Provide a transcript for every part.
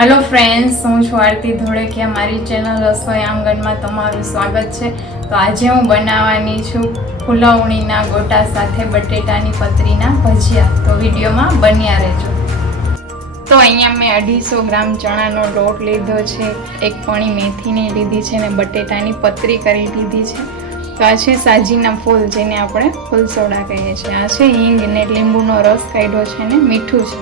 Hello friends, हूँ છું આરતી ધોળકિયા। મારી ચેનલ રસોઈ આંગણમાં તમારું સ્વાગત છે। તો આજે હું બનાવવાની છું ફુલવણીના ગોટા સાથે બટેટાની પતરીના ભજીયા। તો વિડીયોમાં બન્યા રહેજો। તો અહીંયા મેં 250 ગ્રામ ચણાનો લોટ લીધો છે, એક પણી મેથીની લીધી છે અને બટેટાની પતરી કરી લીધી છે। તો આ છે સાજીના ફૂલ, જેને આપણે ફૂલસોડા કહીએ છીએ। આ છે હિંગ ને લીંબુનો રસ કાઢ્યો છે ને મીઠું છે।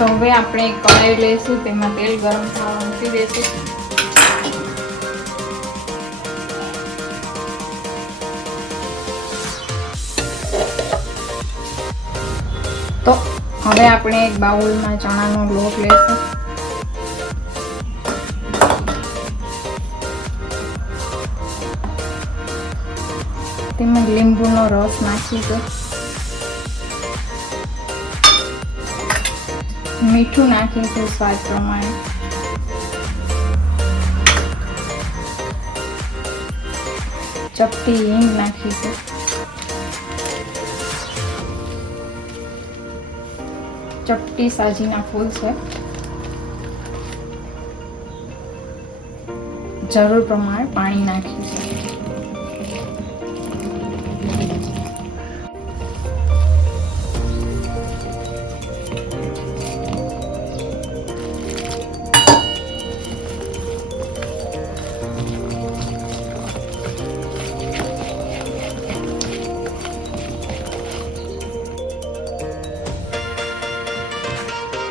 તો હવે આપણે એક કઢાઈ લઈશું, તેમાં તેલ ગરમ થવા મૂકી દઈશું। તો હવે આપણે એક બાઉલમાં ચણાનો લોટ લઈશું, તેમાં લીંબુનો રસ નાખીશું, મીઠું નાખીશું સ્વાદ પ્રમાણે, ચપટી હિંગ નાખીશું, ચપટી સાજીના ફૂલ છે, જરૂર પ્રમાણે પાણી નાખીશું।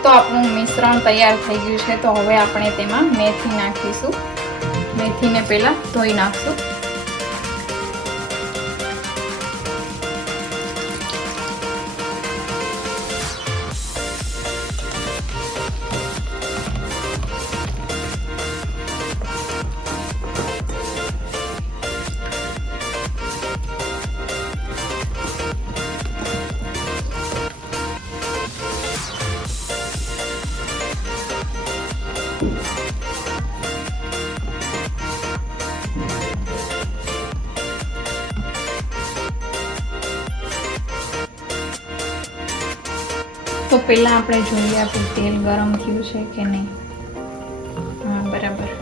તો આપણું મિશ્રણ તૈયાર થઈ ગયું છે। તો હવે આપણે તેમાં મેથી નાખીશું। મેથીને પહેલા ધોઈ નાખશું। તો પહેલા આપણે જોઈએ આપણું તેલ ગરમ થયું છે કે નહીં। હા, બરાબર।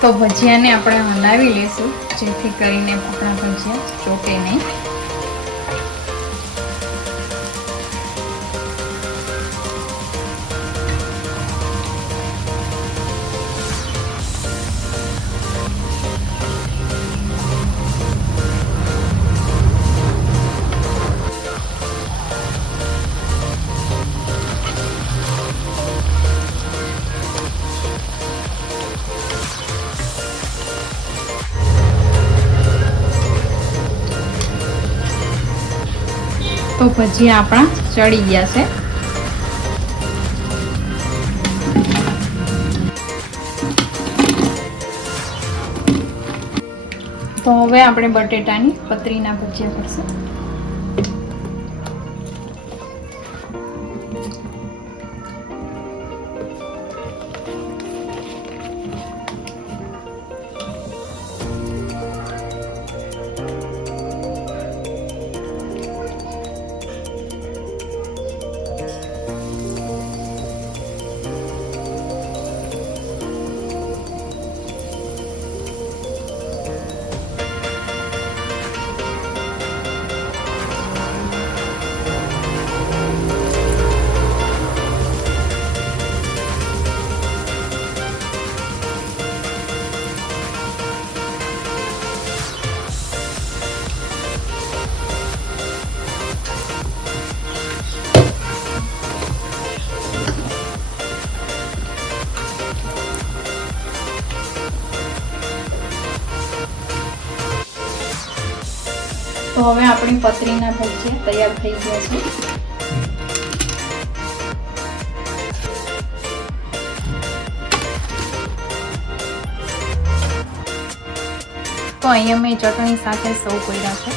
તો ભજીયાને આપણે હલાવી લઈશું, જેથી કરીને આપણા ભજીયા ચોટે નહીં। તો ભજીયા આપણા ચડી ગયા છે। તો હવે આપણે બટેટાની પતરીના ભજીયા કરશું। તો હવે આપણી પતરીના ભજીયા તૈયાર થઈ ગયા છે. તો અહીંયા મેં ચટણી સાથે સર્વ કર્યા છે.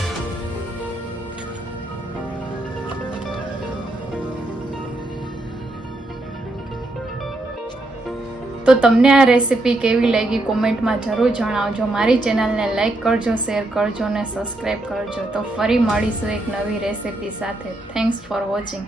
તો તમને આ રેસીપી કેવી લાગી કોમેન્ટમાં જરૂર જણાવજો. મારી ચેનલને લાઈક કરજો, શેર કરજો અને સબસ્ક્રાઈબ કરજો. તો ફરી મળીશું એક નવી રેસીપી સાથે. Thanks for watching.